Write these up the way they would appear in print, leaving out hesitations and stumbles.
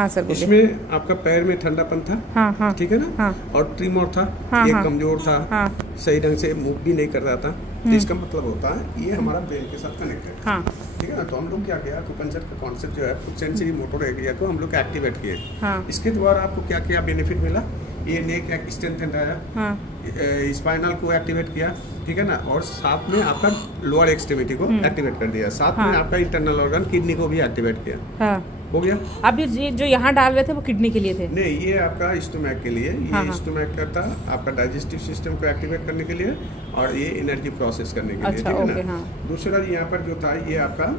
हाँ सर। इसमें आपका पैर में ठंडापन था। हाँ। ठीक है ना। हाँ। और ट्रिमर था। हाँ, ये हाँ, कमजोर था। हाँ। सही ढंग से मूव भी नहीं कर रहा था। तो इसका मतलब होता है ये हमारा ब्रेन के साथ कनेक्टेड। हाँ। ठीक है ना। तो हम लोग क्या किया, एक्यूपंक्चर का कॉन्सेप्ट जो है सेंसरी मोटर एरिया को हम लोग एक्टिवेट किए। हाँ। इसके द्वारा आपको क्या क्या बेनिफिट मिला, ये नेक स्ट्रेंथन आया। हाँ। स्पाइनल को एक्टिवेट किया। ठीक है ना। और साथ में आपका लोअर एक्सट्रीमिटी को एक्टिवेट कर दिया। साथ में आपका इंटरनल ऑर्गन किडनी को भी एक्टिवेट किया। हाँ। हो गया। अब ये जो यहाँ डाल रहे थे वो किडनी के लिए थे? नहीं, ये आपका स्टोमैक के लिए। हाँ, ये स्टोमैक का था आपका डाइजेस्टिव सिस्टम को एक्टिवेट करने के लिए और ये एनर्जी प्रोसेस करने के लिए। अच्छा, ठीक है ना। हाँ। दूसरा यहाँ पर जो था ये आपका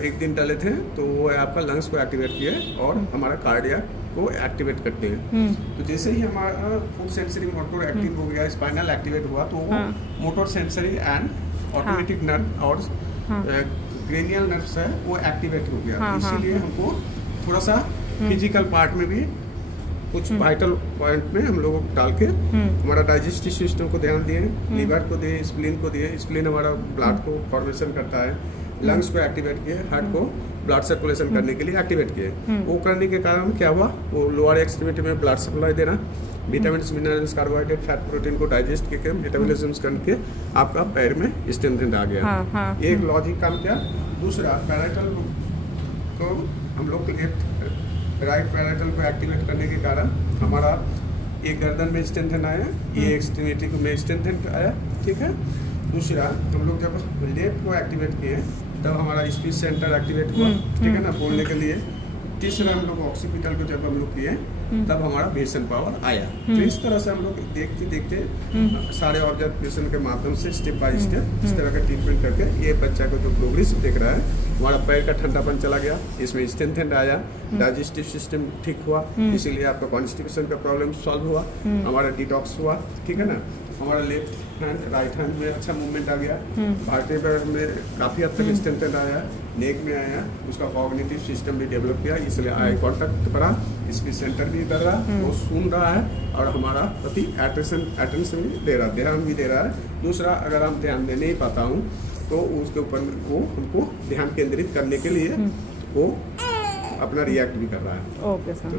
एक दिन डाले थे तो वो आपका लंग्स को एक्टिवेट किए और हमारा कार्डिया को एक्टिवेट करते हैं। तो जैसे ही हमारा फुल सेंसरी मोटर एक्टिव हो गया, स्पाइनल एक्टिवेट हुआ, तो वो motor sensory and automatic nerve और ग्रेनियल नर्व्स है वो एक्टिवेट हो गया। हाँ, इसीलिए हमको थोड़ा सा फिजिकल पार्ट में भी कुछ वाइटल पॉइंट में हम लोगों को डाल के हमारा डाइजेस्टिव सिस्टम को ध्यान दिए, लीवर को दिए, स्प्लीन को दिए। स्प्लीन हमारा ब्लड को फॉर्मेशन करता है। लंग्स को एक्टिवेट किए, हार्ट को ब्लड सर्कुलेशन करने के लिए एक्टिवेट किए। वो करने के कारण क्या हुआ, वो लोअर एक्सट्रीमिटी में ब्लड सप्लाई देना, vitamin minerals carbohydrate fat protein को डाइजेस्ट करके मेटाबॉलिज्म करके आपका पैर में स्ट्रेंथ आ गया। हाँ। एक लॉजिक काम किया। दूसरा पैराइटल को हम लोग लेफ्ट राइट पैराइटल को एक्टिवेट करने के कारण हमारा एक गर्दन में स्ट्रेंथ आया, ये एक्सट्रीमिटी में स्ट्रेंथ आया। ठीक है। दूसरा हम लोग जब लेफ्ट को एक्टिवेट किए तब हमारा स्पीच सेंटर एक्टिवेट हुआ। ठीक है ना, बोलने के लिए। तीसरा हम लोग ऑक्सीपिटल को जब हम लोग किए तब हमारा बेसन पावर आया। तो इस तरह से हम लोग देखते देखते सारे ऑब्जर्वेशन के माध्यम से स्टेप बाय स्टेप इस तरह का ट्रीटमेंट करके ये बच्चा को जो प्रोग्रेस देख रहा है, हमारा पैर का ठंडापन चला गया, इसमें स्ट्रेंथ आया, डाइजेस्टिव सिस्टम ठीक हुआ, इसीलिए आपका कॉन्स्टिपेशन का प्रॉब्लम सॉल्व हुआ, हमारा डिटॉक्स हुआ। ठीक है ना। हमारा लेफ्ट हैंड राइट हैंड में अच्छा मूवमेंट आ गया, वर्टेब्रा में काफ़ी हद तक स्ट्रेंथ आया, नेक में आया, उसका कॉग्निटिव सिस्टम भी डेवलप किया, इसलिए आई कॉन्टैक्ट बढ़ा, स्पीच सेंटर भी कर रहा, वो सुन रहा है और हमारा प्रति अटेंशन भी दे रहा, ध्यान भी दे रहा है। दूसरा, अगर हम ध्यान दे नहीं पाता हूँ तो उसके ऊपर वो हमको ध्यान केंद्रित करने के लिए वो अपना रिएक्ट भी कर रहा है। Okay sir. तो